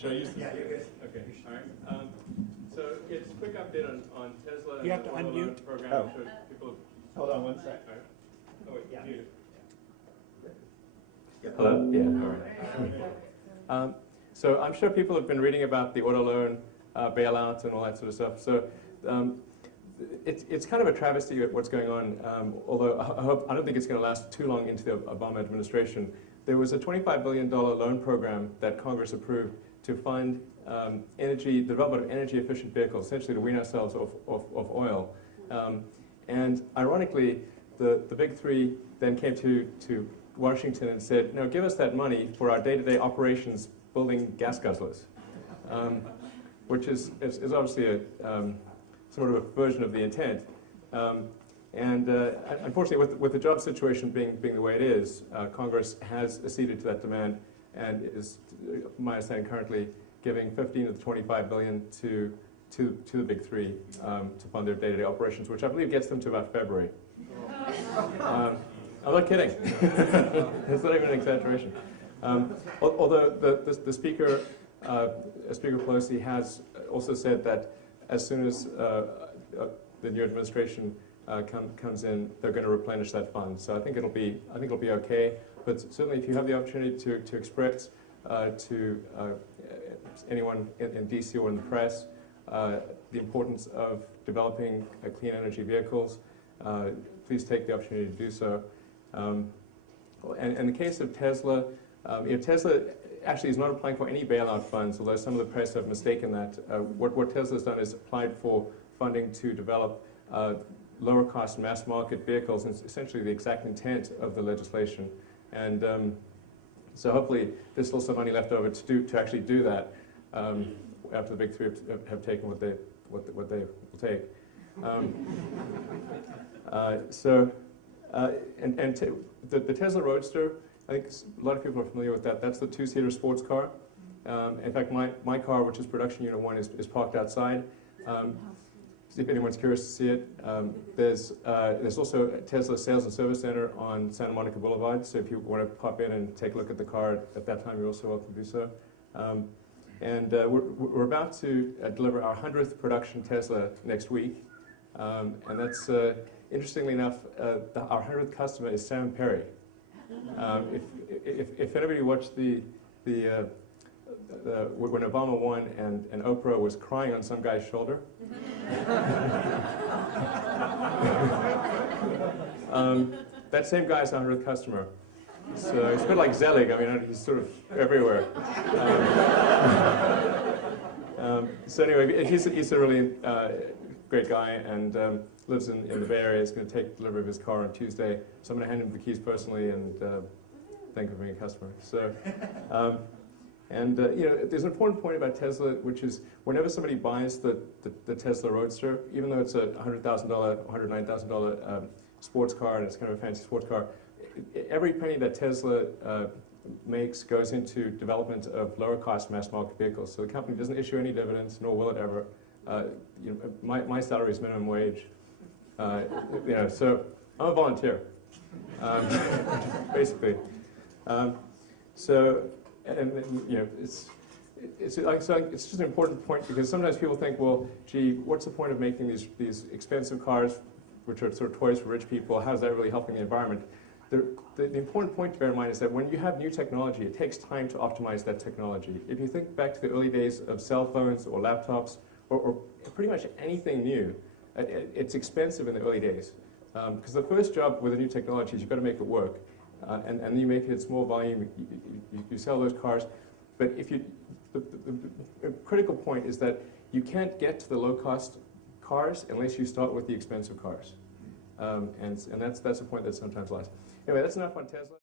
Should I use this? Yeah, you're good. Okay, all right. So it's a quick update on Tesla and You have the to Auto unmute. Loan program. Oh. So people, Hold on one sec. all right. Oh, wait, Yeah. mute. Yep. Hello? Yeah, all right. So I'm sure people have been reading about the auto loan bailout and all that sort of stuff. So it's kind of a travesty at what's going on, although I don't think it's going to last too long into the Obama administration. There was a $25 billion loan program that Congress approved to fund the development of energy-efficient vehicles, essentially to wean ourselves off oil. And ironically, the big three then came to Washington and said, no, give us that money for our day-to-day operations building gas guzzlers, which is obviously sort of a version of the intent. Unfortunately, with the job situation being the way it is, Congress has acceded to that demand and is, from my understanding, currently giving 15 of the 25 billion to the big three to fund their day-to-day operations, which I believe gets them to about February. I'm not kidding. It's not even an exaggeration. Although the Speaker, Speaker Pelosi, has also said that as soon as the new administration comes in, they're going to replenish that fund. So I think it'll be okay. But certainly, if you have the opportunity to express to anyone in DC or in the press the importance of developing clean energy vehicles, please take the opportunity to do so. And in the case of Tesla, Tesla actually is not applying for any bailout funds, although some of the press have mistaken that. What Tesla has done is applied for funding to develop lower-cost mass-market vehicles, and it's essentially the exact intent of the legislation. And so hopefully there's still some money left over to actually do that after the big three have taken what they will take. The Tesla Roadster, I think a lot of people are familiar with that. That's the two-seater sports car. In fact, my car, which is production unit 1, is parked outside. See if anyone's curious to see it. There's also a Tesla Sales and Service Center on Santa Monica Boulevard, so if you want to pop in and take a look at the car at that time, you're also welcome to do so. We're about to deliver our 100th production Tesla next week, and that's, interestingly enough, our 100th customer is Sam Perry. If anybody watched when Obama won and Oprah was crying on some guy's shoulder, that same guy's our 100th customer. So it's a bit like Zelig. I mean, he's sort of everywhere. So anyway, he's a really great guy and lives in the Bay Area. He's going to take delivery of his car on Tuesday. So I'm going to hand him the keys personally and thank him for being a customer. So. There's an important point about Tesla, which is whenever somebody buys the Tesla Roadster, even though it's a $100,000, $109,000 sports car, and it's kind of a fancy sports car, every penny that Tesla makes goes into development of lower-cost mass-market vehicles. So the company doesn't issue any dividends, nor will it ever. My salary is minimum wage. So I'm a volunteer, basically. It's just an important point because sometimes people think, well, gee, what's the point of making these expensive cars, which are sort of toys for rich people? How is that really helping the environment? The important point to bear in mind is that when you have new technology, it takes time to optimize that technology. If you think back to the early days of cell phones or laptops or pretty much anything new, it's expensive in the early days. Because the first job with a new technology is you've got to make it work. And then you make it in small volume, you sell those cars. But the critical point is that you can't get to the low-cost cars unless you start with the expensive cars. And that's a point that's sometimes lost. Anyway, that's enough on Tesla.